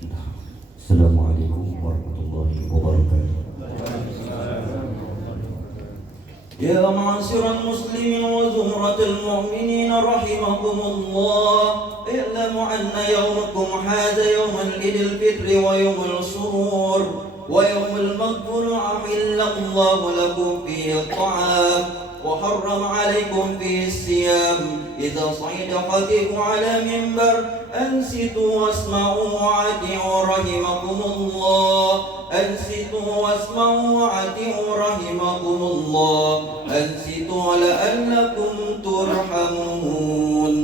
Assalamualaikum warahmatullahi wabarakatuh. يا معاشر المسلمين وزمرة المؤمنين رحمكم الله، اعلموا أن يومكم هذا يوم العيد الفطر ويوم السرور ويوم المغفور، أحل الله لكم فيه الطعام وحرم عليكم فيه الصيام. إذا صعد خطيب على منبر أنصتوا واسمعوا وأطيعوا رحمكم الله، أنصتوا واسمعوا وأطيعوا رحمكم الله، أنصتوا لعلكم ترحمون.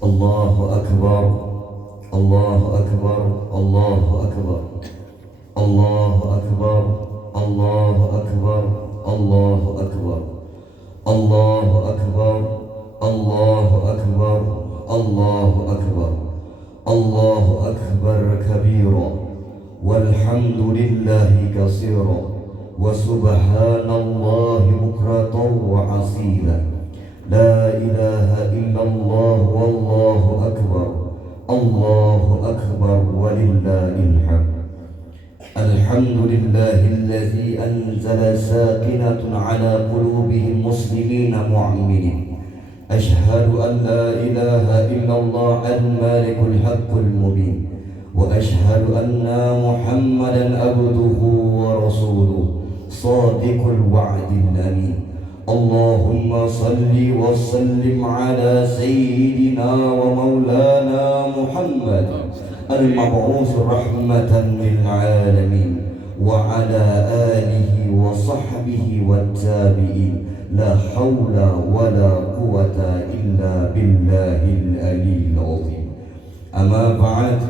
Allahu Akbar, Allahu Akbar, Allahu Akbar, Allahu Akbar, Allahu Akbar, Allahu Akbar, Allahu Akbar, Allahu Akbar, Allahu Akbar, Allahu Akbar kabira, walhamdulillahi katsira, wa subhanallahi bukratan wa asila. La ilaha illallah wallahu akbar, Allahu akbar walillahil hamd. Alhamdulillahilladzi anzala sakinatan ala qulubihil muslimina mu'minin. Ashhadu an la ilaha illallah al-malikul haqqul mubin, wa ashhadu anna Muhammadan abduhu wa rasuluh sadiqul wa'dil amin. Allahumma salli wa sallim ala sayyidina wa maulana Muhammad al-mab'us rahmatan lil alamin, wa ala alihi wa sahbihi wat tabi'in. La hawla wa la quwwata illa billahil aliyyil azim. Amma ba'd,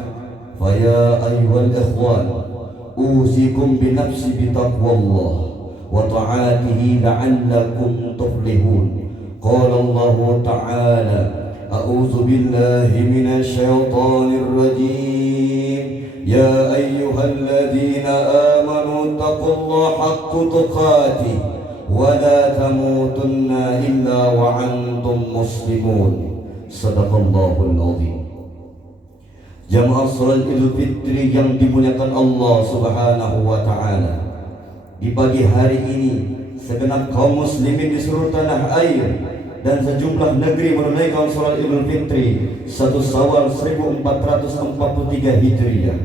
fa ya ayyuhal ikhwan, usikum bi nafsi bi taqwallah wa ta'atihi la'allakum tuflihun. Qala Allah ta'ala, a'udzu billahi minasy syaithanir rajim. Ya ayyuhalladzina amanu taqullaha haqqa tuqatih wa la tamutunna illa wa antum muslimun. Sadaqallahul azim. Jamaah salat Idul Fitri yang dimuliakan Allah Subhanahu wa taala. Di pagi hari ini segenap kaum muslimin di seluruh tanah air dan sejumlah negeri menunaikan salat Idul Fitri 1 Syawal 1443 Hijriah.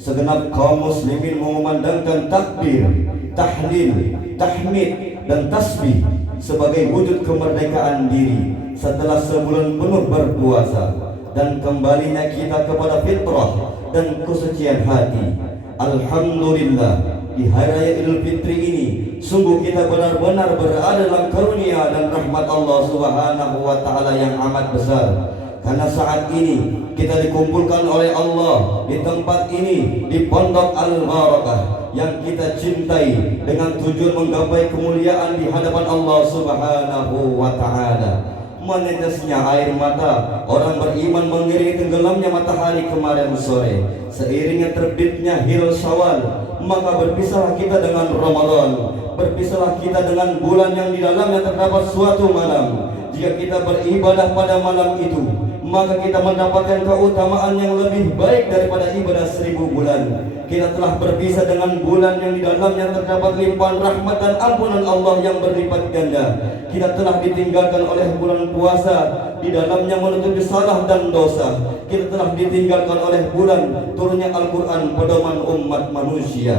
Segenap kaum muslimin mengumandangkan takbir, tahlil, tahmid dan tasbih sebagai wujud kemerdekaan diri setelah sebulan penuh berpuasa dan kembalinya kita kepada fitrah dan kesucian hati. Alhamdulillah, di hari raya Idul Fitri ini sungguh kita benar-benar berada dalam karunia dan rahmat Allah Subhanahu wa taala yang amat besar. Karena saat ini kita dikumpulkan oleh Allah di tempat ini, di Pondok Al-Barakah yang kita cintai dengan tujuan menggapai kemuliaan di hadapan Allah Subhanahu wa taala. Menetesnya air mata orang beriman mengiringi tenggelamnya matahari kemarin sore, seiringnya terbitnya hilal Syawal, maka berpisahlah kita dengan Ramadan, berpisahlah kita dengan bulan yang di dalamnya terdapat suatu malam. Jika kita beribadah pada malam itu, maka kita mendapatkan keutamaan yang lebih baik daripada ibadah 1000 bulan. Kita telah berpisah dengan bulan yang di dalamnya terdapat limpahan rahmat dan ampunan Allah yang berlipat ganda. Kita telah ditinggalkan oleh bulan puasa, di dalamnya menutupi salah dan dosa. Kita telah ditinggalkan oleh bulan turunnya Al-Quran pedoman umat manusia.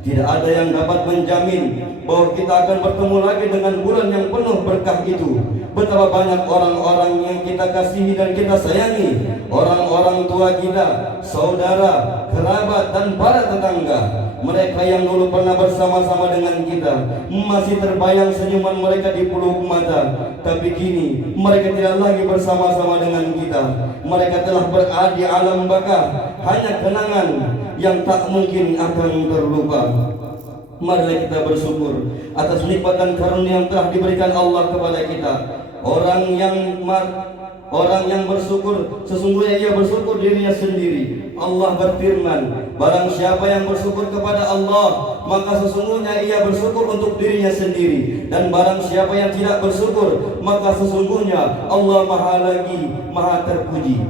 Tidak ada yang dapat menjamin bahwa kita akan bertemu lagi dengan bulan yang penuh berkah itu. Betapa banyak orang-orang yang kita kasihi dan kita sayangi, orang-orang tua kita, saudara, kerabat dan para tetangga. Mereka yang dulu pernah bersama-sama dengan kita, masih terbayang senyuman mereka di peluk mata. Tapi kini mereka tidak lagi bersama-sama dengan kita. Mereka telah berada di alam baka, hanya kenangan yang tak mungkin akan terlupa. Mari kita bersyukur atas nikmat dan karunia yang telah diberikan Allah kepada kita. Orang yang Orang yang bersyukur sesungguhnya ia bersyukur dirinya sendiri. Allah berfirman, barang siapa yang bersyukur kepada Allah, maka sesungguhnya ia bersyukur untuk dirinya sendiri. Dan barang siapa yang tidak bersyukur, maka sesungguhnya Allah maha terpuji.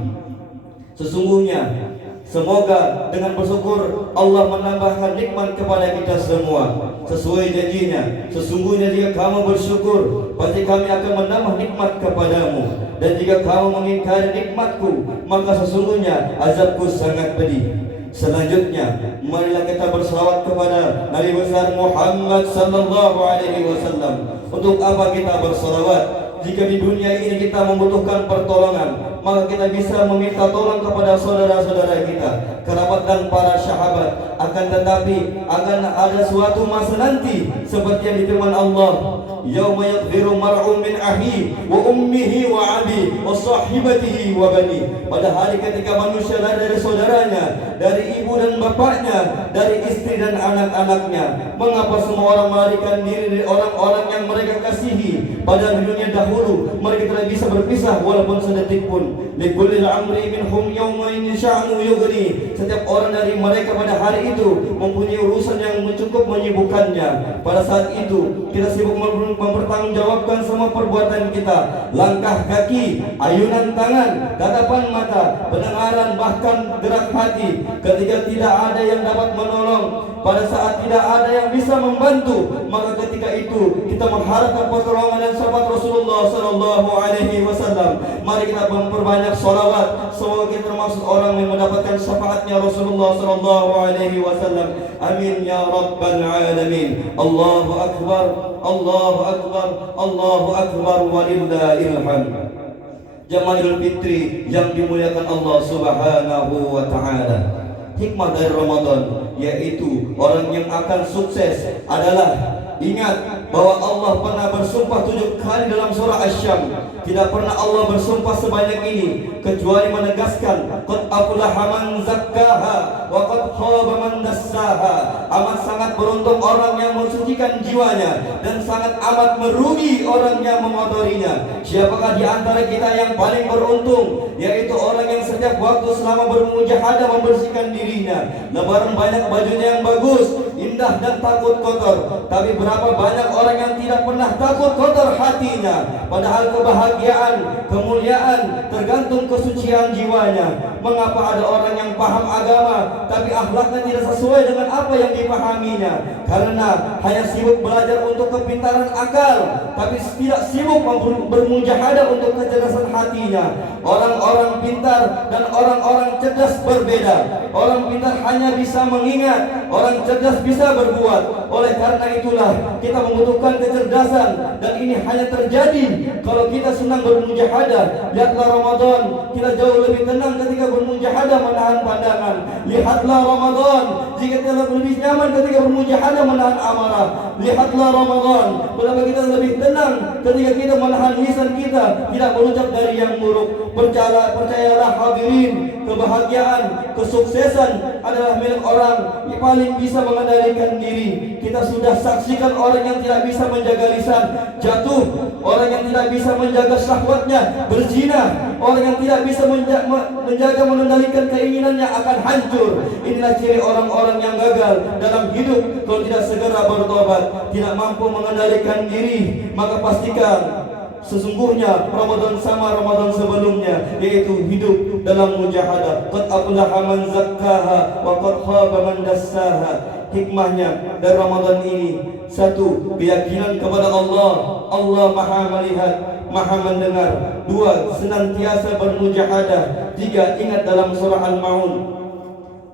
Sesungguhnya semoga dengan bersyukur Allah menambahkan nikmat kepada kita semua. Sesuai janjinya, sesungguhnya jika kamu bersyukur, pasti kami akan menambah nikmat kepadamu. Dan jika kamu mengingkari nikmatku, maka sesungguhnya azabku sangat pedih. Selanjutnya, marilah kita bersalawat kepada Nabi besar Muhammad sallallahu alaihi wasallam. Untuk apa kita bersalawat? Jika di dunia ini kita membutuhkan pertolongan, maka kita bisa meminta tolong kepada saudara-saudara kita, kerabat dan para sahabat. Akan tetapi akan ada suatu masa nanti seperti yang difirman Allah, yauma yaghfiru mar'un min ahi wa ummihi wa abi wa sahibatihi wa bani. Pada hari ketika manusia lari dari saudaranya, dari ibu dan bapaknya, dari istri dan anak-anaknya. Mengapa semua orang melarikan diri dari orang-orang yang mereka kasihi? Pada dunia dahulu mereka tidak bisa berpisah walaupun sedetik pun. Likullil amri minhum yawma sha'nu yughni. Setiap orang dari mereka pada hari itu mempunyai urusan yang cukup menyibukkannya. Pada saat itu kita sibuk mempertanggungjawabkan semua perbuatan kita, langkah kaki, ayunan tangan, tatapan mata, pendengaran, bahkan gerak hati. Ketika tidak ada yang dapat menolong, pada saat tidak ada yang bisa membantu, maka ketika itu kita mengharapkan pertolongan dan syafaat Rasulullah sallallahu alaihi wasallam. Mari kita memperbanyak sholawat, semoga kita termasuk orang yang mendapatkan syafaatnya Rasulullah sallallahu alaihi wasallam. Amin ya rabbal alamin. Allahu akbar, Allahu akbar, Allahu akbar, walillahil hamd. Jamaah Idul Fitri yang dimuliakan Allah Subhanahu wa taala. Hikmah dari Ramadan yaitu orang yang akan sukses adalah ingat bahwa Allah pernah bersumpah 7 kali dalam surah Asy-Syams. Tidak pernah Allah bersumpah sebanyak ini kecuali menegaskan qad aflaha man zakkaha wa qad khaba man dassaha. Amat sangat beruntung orang yang mensucikan jiwanya dan sangat amat merugi orang yang mengotorinya. Siapakah di antara kita yang paling beruntung? Yaitu orang yang setiap waktu selama bermujahadah membersihkan dirinya. Lebaran banyak bajunya yang bagus, indah dan takut kotor. Tapi berapa banyak orang yang tidak pernah takut kotor hatinya, padahal kebahagiaan, kemuliaan tergantung kesucian jiwanya. Mengapa ada orang yang paham agama tapi akhlaknya tidak sesuai dengan apa yang dipahaminya? Karena hanya sibuk belajar untuk kepintaran akal, tapi tidak sibuk bermujahadah untuk kecerdasan hatinya. Orang-orang pintar dan orang-orang cerdas berbeda. Orang pintar hanya bisa mengingat, orang cerdas bisa berbuat. Oleh karena itulah kita membutuhkan kecerdasan, dan ini hanya terjadi kalau kita senang bermujahadah. Lihatlah Ramadan, kita jauh lebih tenang ketika bermujahadah menahan pandangan. Lihatlah Ramadan, jika kita lebih nyaman ketika bermujahadah menahan amarah. Lihatlah Ramadan, betapa kita lebih tenang ketika kita menahan lisan kita tidak berucap dari yang buruk. Percayalah hadirin, kebahagiaan, kesuksesan adalah milik orang yang paling bisa mengendalikan diri. Kita sudah saksikan orang yang tidak bisa menjaga lisan jatuh, orang yang tidak bisa menjaga syahwatnya berzina, orang yang tidak bisa menjaga mengendalikan keinginannya akan hancur. Inilah ciri orang-orang yang gagal dalam hidup kalau tidak segera bertobat, tidak mampu mengendalikan diri. Maka pastikan sesungguhnya Ramadan sama Ramadan sebelumnya, yaitu hidup dalam mujahadah. Qad aflaha man zakkaha wa qad khaba man dassaha. Hikmahnya dari Ramadan ini, satu, keyakinan kepada Allah. Allah maha melihat, maha mendengar. Dua, senantiasa bermujahadah. Tiga, ingat dalam surah Al-Maun,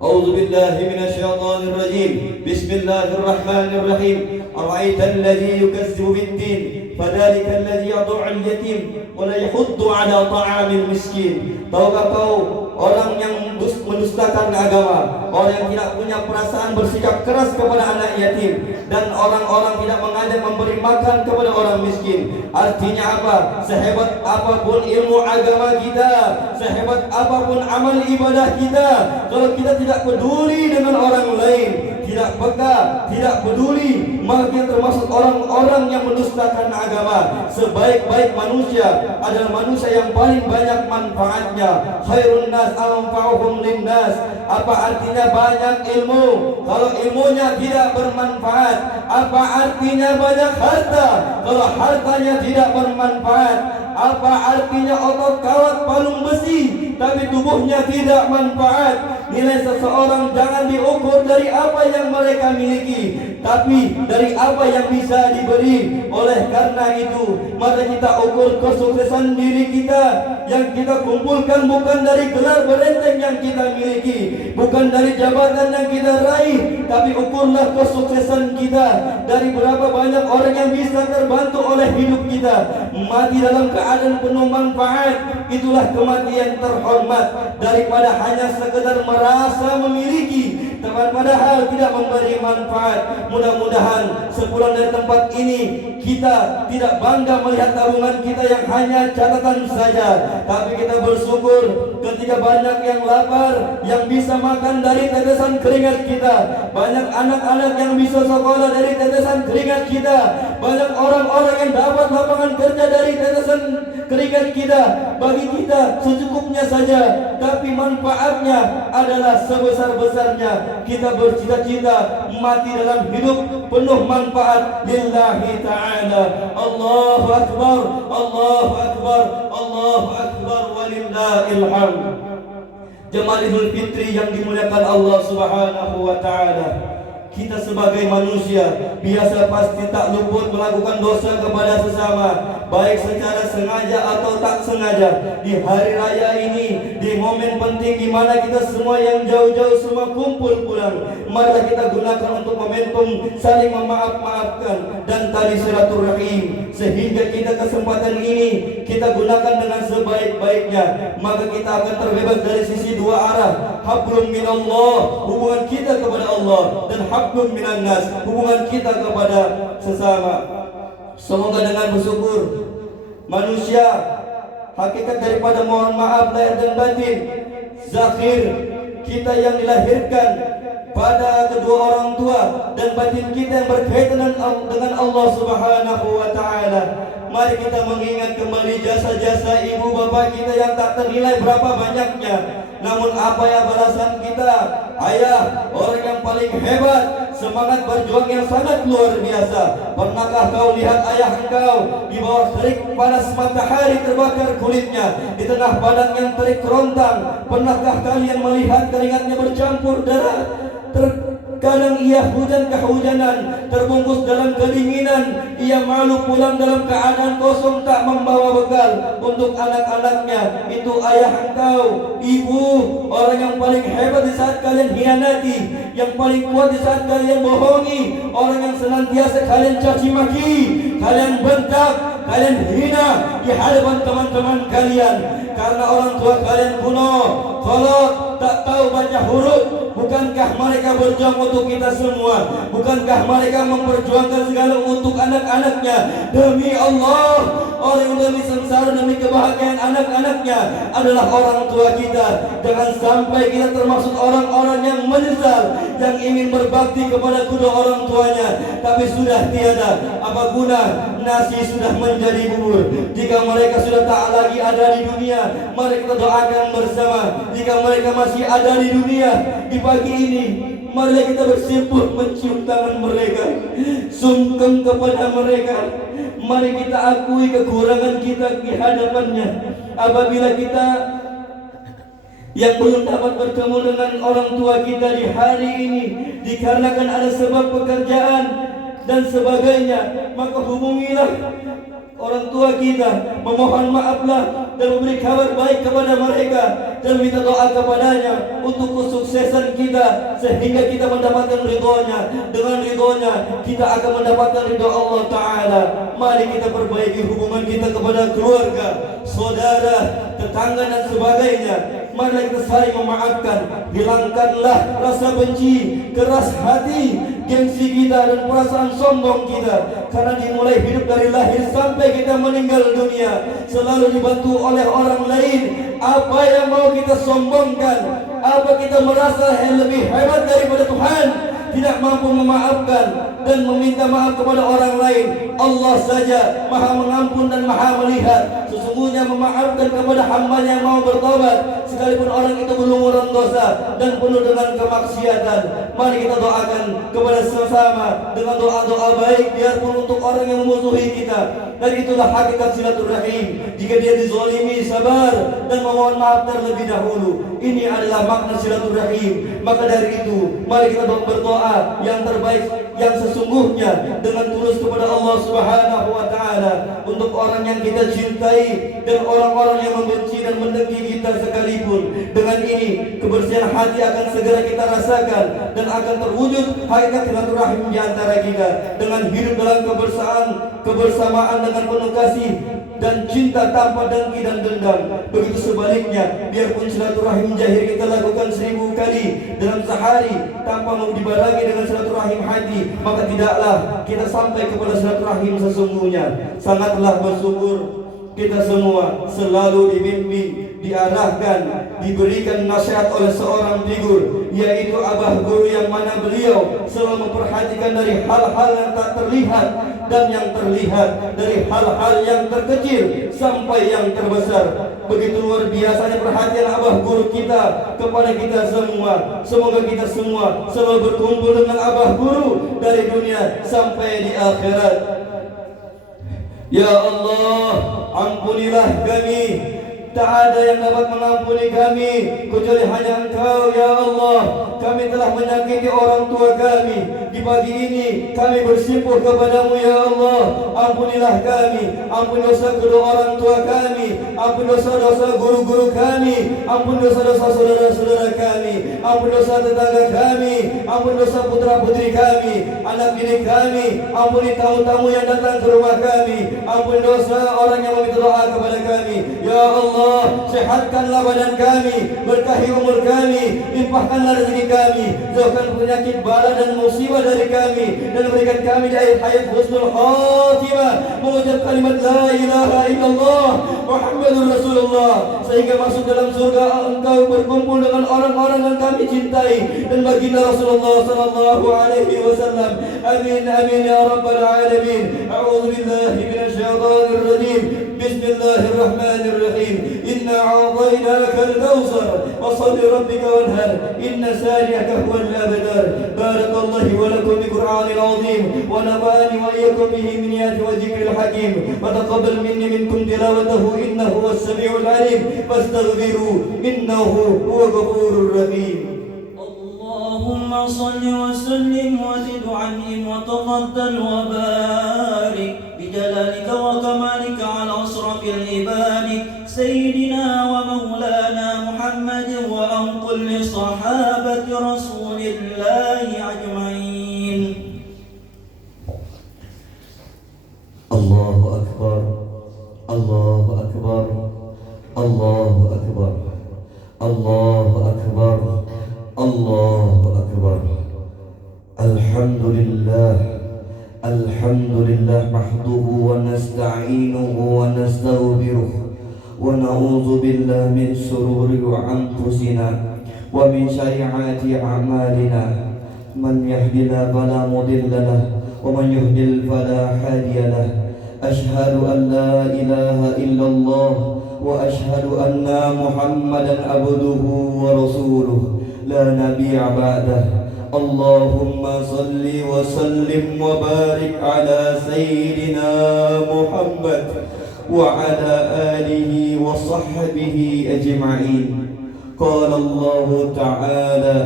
A'udzu billahi minasyaitonir rajim. Bismillahirrahmanirrahim. Ara'aital ladzi yukazzibu bid-din fadzalika alladzi yad'u'ul yatim wa la yahuddu 'ala ta'amil miskin. Tahukah kau orang yang mendustakan agama, orang yang tidak punya perasaan bersikap keras kepada anak yatim, dan orang-orang tidak mengajak memberi makan kepada orang miskin. Artinya apa? Sehebat apapun ilmu agama kita, sehebat apapun amal ibadah kita, kalau kita tidak peduli dengan orang lain, tidak peka, tidak peduli, maka kita termasuk orang-orang yang mendustakan agama. Sebaik-baik manusia adalah manusia yang paling banyak manfaatnya. Khairun nas anfa'uhum linnas. Apa artinya banyak ilmu kalau ilmunya tidak bermanfaat? Apa artinya banyak harta kalau hartanya tidak bermanfaat? Apa artinya otot kawat palung besi tapi tubuhnya tidak manfaat? Nilai seseorang jangan diukur dari apa yang mereka miliki, tapi dari apa yang bisa diberi. Oleh karena itu, mari kita ukur kesuksesan diri kita yang kita kumpulkan bukan dari gelar berenteng yang kita miliki, bukan dari jabatan yang kita raih, tapi ukurlah kesuksesan kita dari berapa banyak orang yang bisa terbantu oleh hidup kita. Mati dalam keadaan penuh manfaat, itulah kematian terhormat daripada hanya sekedar merasa memiliki teman padahal tidak memberi manfaat. Mudah-mudahan sepulang dari tempat ini kita tidak bangga melihat tabungan kita yang hanya catatan saja, tapi kita bersyukur ketika banyak yang lapar yang bisa makan dari tetesan keringat kita, banyak anak-anak yang bisa sekolah dari tetesan keringat kita, banyak orang-orang yang dapat lapangan kerja dari tetesan keringat kita. Bagi kita secukupnya saja, tapi manfaatnya adalah sebesar-besarnya. Kita bercita-cita mati dalam hidup penuh manfaat lillahi ta'ala. Allahu akbar, Allahu akbar, Allahu akbar, walillahil hamd. Jemaah Idul Fitri yang dimuliakan Allah Subhanahu wa taala. Kita sebagai manusia biasa pasti tak luput melakukan dosa kepada sesama, baik secara sengaja atau tak sengaja. Di hari raya ini, di momen penting di mana kita semua yang jauh-jauh semua kumpul pulang, marilah kita gunakan untuk momentum saling memaaf-maafkan dan tali silaturahim, sehingga kita kesempatan ini kita gunakan dengan sebaik-baiknya. Maka kita akan terbebas dari sisi dua arah, hablum minallah, hubungan kita kepada Allah, dan hablum minan nas, hubungan kita kepada sesama. Semoga dengan bersyukur manusia hakikat daripada mohon maaf lahir dan batin, zahir kita yang dilahirkan pada kedua orang tua dan batin kita yang berkaitan dengan Allah Subhanahu wa taala. Mari kita mengingat kembali jasa-jasa ibu bapa kita yang tak ternilai berapa banyaknya. Namun apa ya balasan kita? Ayah, orang yang paling hebat, semangat berjuang yang sangat luar biasa. Pernahkah kau lihat ayah engkau di bawah terik panas matahari terbakar kulitnya, di tengah padang yang terik kerontang? Pernahkah kalian melihat keringatnya bercampur darah? Terkadang ia hujan kehujanan, terbungkus dalam kedinginan. Ia malu pulang dalam keadaan kosong, tak membawa bekal untuk anak-anaknya. Itu ayah engkau. Ibu, orang yang paling hebat di saat kalian hianati, yang paling kuat di saat kalian bohongi, orang yang senantiasa kalian caci maki, kalian bentak, kalian hina di hadapan teman-teman kalian. Karena orang tua kalian kuno, kolot, tak tahu baca huruf. Bukankah mereka berjuang untuk kita semua? Bukankah mereka memperjuangkan segala untuk anak-anaknya? Demi Allah, orang yang demi sengsara, demi kebahagiaan anak-anaknya adalah orang tua kita. Jangan sampai kita termasuk orang-orang yang menyesal, yang ingin berbakti kepada kedua orang tuanya, tapi sudah tiada. Apa guna nasi sudah menjadi bubur jika mereka sudah tak lagi ada di dunia? Mari kita doakan bersama. Jika mereka masih ada di dunia, di pagi ini marilah kita bersimpuh mencium tangan mereka, sungkem kepada mereka. Mari kita akui kekurangan kita di hadapannya. Apabila kita yang belum dapat bertemu dengan orang tua kita di hari ini dikarenakan ada sebab pekerjaan dan sebagainya, maka hubungilah orang tua kita, memohon maaflah dan memberi kabar baik kepada mereka dan minta doa kepadanya untuk kesuksesan kita, sehingga kita mendapatkan ridhonya. Dengan ridhonya kita akan mendapatkan ridho Allah Ta'ala. Mari kita perbaiki hubungan kita kepada keluarga, saudara, tetangga dan sebagainya. Mari kita saling memaafkan. Hilangkanlah rasa benci, keras hati, gengsi kita dan perasaan sombong kita. Karena dimulai hidup dari lahir sampai kita meninggal dunia selalu dibantu oleh orang lain. Apa yang mau kita sombongkan? Apa kita merasa lebih hebat daripada Tuhan? tidak mampu memaafkan dan meminta maaf kepada orang lain. Allah saja Maha mengampun dan Maha melihat. Sesungguhnya memaafkan kepada hamba-Nya yang mau bertobat sekalipun orang itu berlumuran dosa dan penuh dengan kemaksiatan. Mari kita doakan kepada sesama dengan doa-doa baik, biarpun untuk orang yang memusuhi kita. Dan itulah hakikat silaturahim. Jika dia dizalimi, sabar dan memohon maaf terlebih dahulu. Ini adalah makna silaturahim. Maka dari itu, mari kita berdoa yang terbaik, yang sesungguhnya dengan tulus kepada Allah Subhanahu wa taala untuk orang yang kita cintai dan orang-orang yang membenci dan mendengki kita sekalipun. Dengan ini, kebersihan hati akan segera kita rasakan dan akan terwujud hakikat silaturahim di antara kita dengan hidup dalam kebersamaan dengan penuh kasih dan cinta tanpa dengki dan dendam. Begitu sebaliknya, biarpun silaturahim jahir kita lakukan 1000 kali dalam sehari tanpa mau dibarengi dengan silaturahim hati, maka tidaklah kita sampai kepada silaturahim sesungguhnya. Sangatlah bersyukur kita semua selalu dibimbing, diarahkan, diberikan nasihat oleh seorang figur, yaitu Abah Guru, yang mana beliau selalu memperhatikan dari hal-hal yang tak terlihat dan yang terlihat, dari hal-hal yang terkecil sampai yang terbesar. Begitu luar biasanya perhatian Abah Guru kita kepada kita semua. Semoga kita semua selalu berkumpul dengan Abah Guru dari dunia sampai di akhirat. Ya Allah, ampunilah kami. Tak ada yang dapat mengampuni kami kecuali hanya Engkau, ya Allah. Kami telah menyakiti orang tua kami. Di pagi ini kami bersimpuh kepadamu, ya Allah. Ampunilah kami. Ampun dosa kedua orang tua kami. Ampun dosa-dosa guru-guru kami. Ampun dosa-dosa saudara-saudara kami. Ampun dosa tetangga kami. Ampun dosa putra-putri kami, anak didik kami. Ampuni tamu-tamu yang datang ke rumah kami. Ampun dosa orang yang meminta doa kepada kami. Ya Allah, sehatkanlah badan kami, berkahi umur kami, limpahkanlah rezeki kami, jauhkan penyakit bala dan musibah dari kami, dan berikan kami di akhir hayat husnul khatimah, mengucap kalimat la ilaha illallah Muhammadur Rasulullah, sehingga masuk dalam surga Engkau berkumpul dengan orang-orang yang kami cintai dan baginda Rasulullah sallallahu alaihi wasallam. Amin amin ya rabbal alamin. A'udzu billahi minasy syaithanir rajim. Bismillahirrahmanirrahim. Inna a'tainaka al-kautsar fasalli rabbika wanhar inna sani'aka huwal abtar. Barakallahu wa lakum bi Qur'anil azim wa nafa'ani wa iyyakum bihi min ayati wa dhikril hakim. Wa taqabbal minni minkum tilawatahu innahu was-sami'ul 'alim. Fastaghfiru innahu huwal ghafurur rahim. اللهم صل وسلم وزد عنهم وتفضل وبارك بجلالك وكمالك على أشرف العباد سيدنا ومولانا محمد وعن كل صحابة رسول الله أجمعين. الله أكبر الله أكبر الله أكبر الله أكبر الله أكبر. الحمد لله الحمد لله نحمده ونستعينه ونستغفره ونعوذ بالله من شرور أنفسنا ومن سيئات أعمالنا. من يهدنا فلا مضل له ومن يضلل فلا هادي له. أشهد أن لا إله إلا الله وأشهد أن محمدا عبده ورسوله لا نبي بعده. اللهم صل وسلم وبارك على سيدنا محمد وعلى آله وصحبه أجمعين. قال الله تعالى: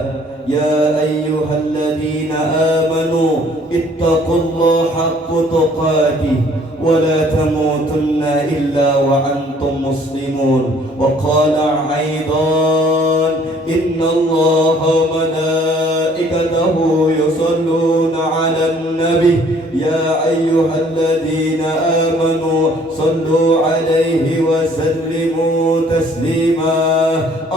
يا أيها الذين آمنوا اتقوا الله حق تقاته ولا تموتن إلا وأنتم مسلمون. وقال أيضا: إن الله وملائكته يصلون على النبي يا أيها الذين آمنوا صلوا عليه وسلموا تسليما.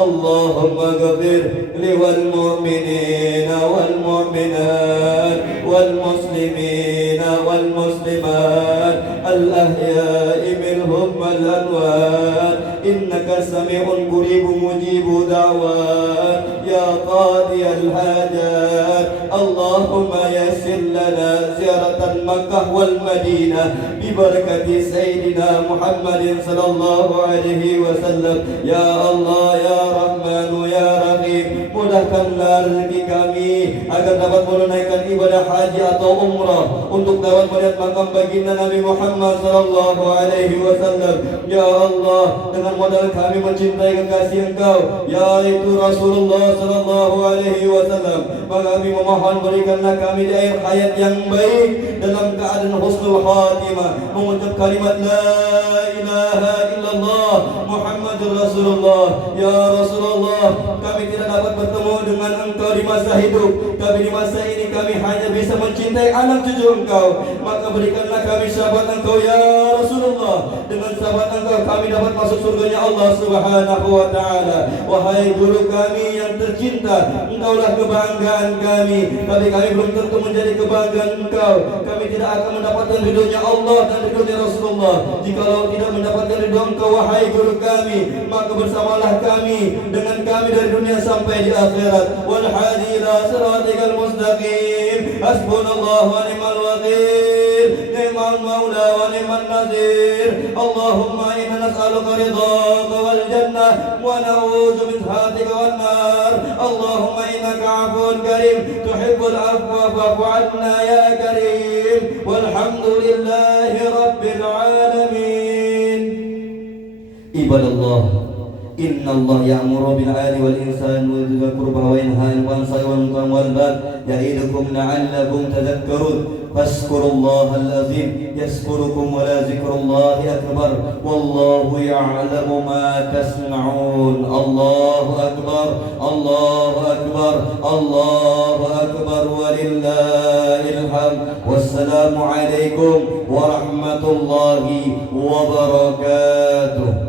اللهم اغفر للمؤمنين والمؤمنات والمسلمين والمسلمات الأحياء منهم والأموات إنك سميع قريب مجيب دعوات يا قاضي الحاجات. Allahumma yassir lana ziyaratan Makkah wal Madinah bi barakati Sayyidina Muhammadin sallallahu alaihi wasallam. Ya Allah, ya Rahman, ya Rahim, mudahkanlah rezeki kami agar dapat menunaikan ibadah haji atau umrah untuk dapat melihat makam baginda Nabi Muhammad sallallahu alaihi wasallam. Ya Allah, dengan modal kami mencintai kekasih Engkau yaitu Rasulullah sallallahu alaihi wasallam, maka kami memohon berikanlah kami di akhir hayat yang baik dalam keadaan husnul khatimah, mengucap kalimat la ilaha illallah Muhammadur Rasulullah. Ya Rasulullah, kami tidak dapat bertemu dengan Engkau di masa hidup, tapi di masa ini kami hanya bisa mencintai anak cucu Engkau, maka berikanlah kami sahabat Engkau ya Rasulullah. Dengan sahabat Engkau kami dapat masuk surganya Allah Subhanahu wa ta'ala. Wahai guru kami yang tercinta, Engkaulah kebanggaan kami, tapi kami belum tentu menjadi kebanggaan Engkau. Kami tidak akan mendapatkan ridhonya Allah dan ridhonya Rasulullah jikalau tidak mendapatkan ridho Engkau wahai guru kami, maka bersamalah kami dengan kami dari dunia sampai di akhirat. Wal hadi ila siratikal mustaqim. Hasbunallahu wa ni'mal wakil, ni'mal maula wa ni'man nasir. Allahumma inna nas'aluka ridhaka wal jannah wa na'udzu min sakhatika wan nar. Allahumma innaka 'afuwun karim tuhibbul 'afwa fa'fu 'anna ya karim. Walhamdulillahi rabbil alamin. Ibadallah, inna Allah ya'muru bil 'adli wal ihsani wa dhil qurba wa yanha 'anil fahsya'i wal munkari wal baghi ya'idukum la'allakum tadhakkarun. Fazkurullahal azim yazkurukum wa la zikrullahi akbar wallahu ya'lamu ma tasma'un. Allahu akbar, Allahu akbar, Allahu akbar walillahil hamd. Wassalamu alaikum warahmatullahi wabarakatuh.